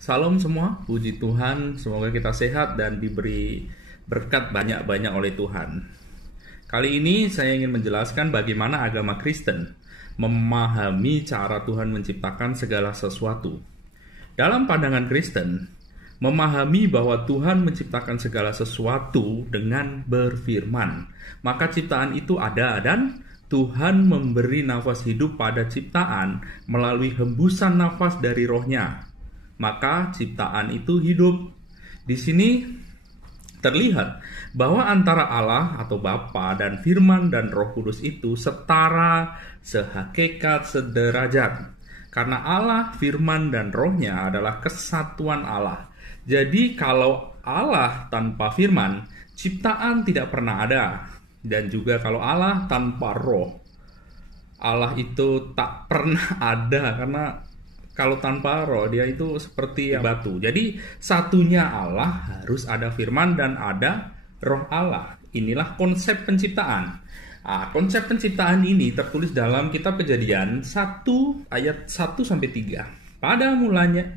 Salam semua, puji Tuhan, semoga kita sehat dan diberi berkat banyak-banyak oleh Tuhan. Kali ini saya ingin menjelaskan bagaimana agama Kristen memahami cara Tuhan menciptakan segala sesuatu. Dalam pandangan Kristen, memahami bahwa Tuhan menciptakan segala sesuatu dengan berfirman. Maka ciptaan itu ada dan Tuhan memberi nafas hidup pada ciptaan melalui hembusan nafas dari rohnya. Maka ciptaan itu hidup. Di sini terlihat bahwa antara Allah atau Bapa dan Firman dan Roh Kudus itu setara, sehakikat, sederajat. Karena Allah, Firman, dan Rohnya adalah kesatuan Allah. Jadi kalau Allah tanpa Firman, ciptaan tidak pernah ada. Dan juga kalau Allah tanpa Roh, Allah itu tak pernah ada, karena kalau tanpa roh, dia itu seperti batu. Jadi satunya Allah harus ada firman dan ada roh Allah. Inilah konsep penciptaan. Konsep penciptaan ini tertulis dalam kitab Kejadian 1 ayat 1-3. Pada mulanya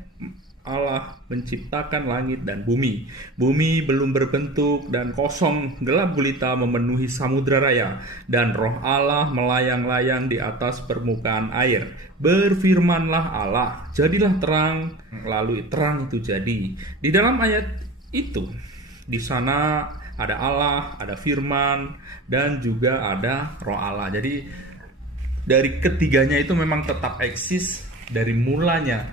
Allah menciptakan langit dan bumi. Bumi belum berbentuk dan kosong, gelap gulita memenuhi samudra raya, dan roh Allah melayang-layang di atas permukaan air. Berfirmanlah Allah, jadilah terang, lalu terang itu jadi. Di dalam ayat itu, di sana ada Allah, ada firman, dan juga ada roh Allah. Jadi dari ketiganya itu memang tetap eksis dari mulanya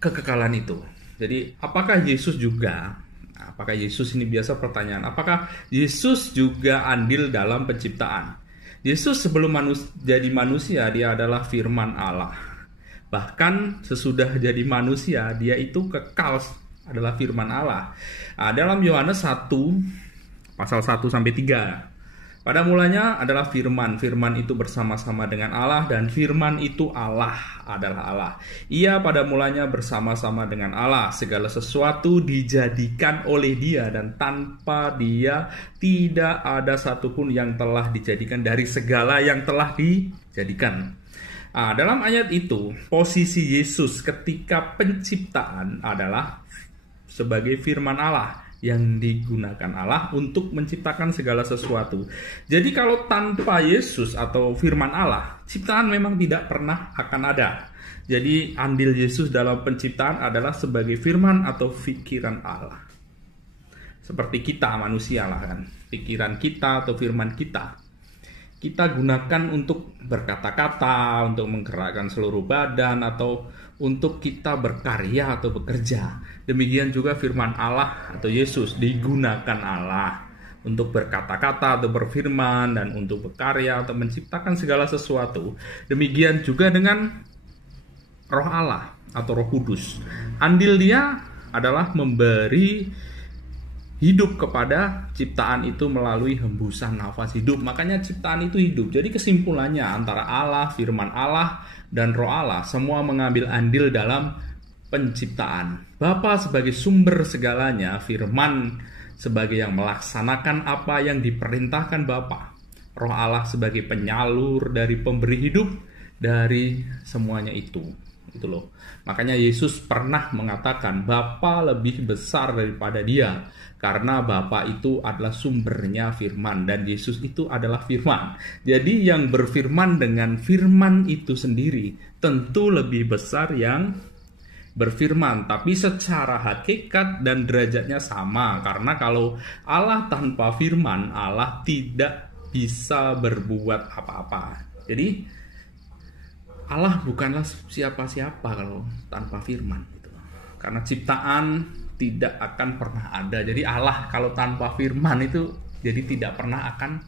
kekekalan itu. Jadi apakah Yesus juga, apakah Yesus ini biasa pertanyaan, apakah Yesus juga andil dalam penciptaan? Yesus sebelum jadi manusia, dia adalah firman Allah. Bahkan sesudah jadi manusia, dia itu kekal adalah firman Allah. Dalam Yohanes 1 pasal 1-3. Pada mulanya adalah firman. Firman itu bersama-sama dengan Allah, dan firman itu Allah adalah Allah. Ia pada mulanya bersama-sama dengan Allah. Segala sesuatu dijadikan oleh Dia, dan tanpa Dia tidak ada satupun yang telah dijadikan dari segala yang telah dijadikan. Dalam ayat itu, posisi Yesus ketika penciptaan adalah sebagai firman Allah yang digunakan Allah untuk menciptakan segala sesuatu. Jadi kalau tanpa Yesus atau firman Allah, ciptaan memang tidak pernah akan ada. Jadi andil Yesus dalam penciptaan adalah sebagai firman atau pikiran Allah. Seperti kita manusia lah kan, pikiran kita atau firman kita gunakan untuk berkata-kata, untuk menggerakkan seluruh badan, atau untuk kita berkarya atau bekerja. Demikian juga firman Allah atau Yesus digunakan Allah untuk berkata-kata atau berfirman, dan untuk berkarya atau menciptakan segala sesuatu. Demikian juga dengan roh Allah atau Roh Kudus. Andil dia adalah memberi hidup kepada ciptaan itu melalui hembusan nafas hidup. Makanya ciptaan itu hidup. Jadi kesimpulannya antara Allah, firman Allah, dan roh Allah semua mengambil andil dalam penciptaan. Bapa sebagai sumber segalanya, firman sebagai yang melaksanakan apa yang diperintahkan Bapa. Roh Allah sebagai penyalur dari pemberi hidup dari semuanya itu. Itu loh. Makanya Yesus pernah mengatakan Bapa lebih besar daripada Dia, karena Bapa itu adalah sumbernya firman, dan Yesus itu adalah firman. Jadi yang berfirman dengan firman itu sendiri tentu lebih besar yang berfirman, tapi secara hakikat dan derajatnya sama. Karena kalau Allah tanpa firman, Allah tidak bisa berbuat apa-apa. Jadi Allah bukanlah siapa-siapa kalau tanpa firman gitu. Karena ciptaan tidak akan pernah ada. Jadi Allah kalau tanpa firman itu jadi tidak pernah akan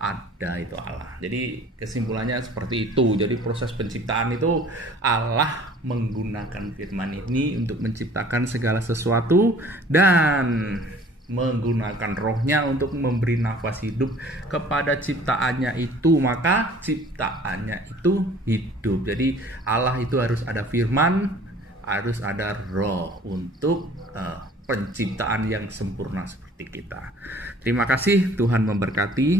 ada itu Allah. Jadi kesimpulannya seperti itu. Jadi proses penciptaan itu Allah menggunakan firman ini untuk menciptakan segala sesuatu, dan menggunakan rohnya untuk memberi nafas hidup kepada ciptaannya itu. Maka ciptaannya itu hidup. Jadi Allah itu harus ada firman, harus ada roh untuk penciptaan yang sempurna seperti kita. Terima kasih, Tuhan memberkati.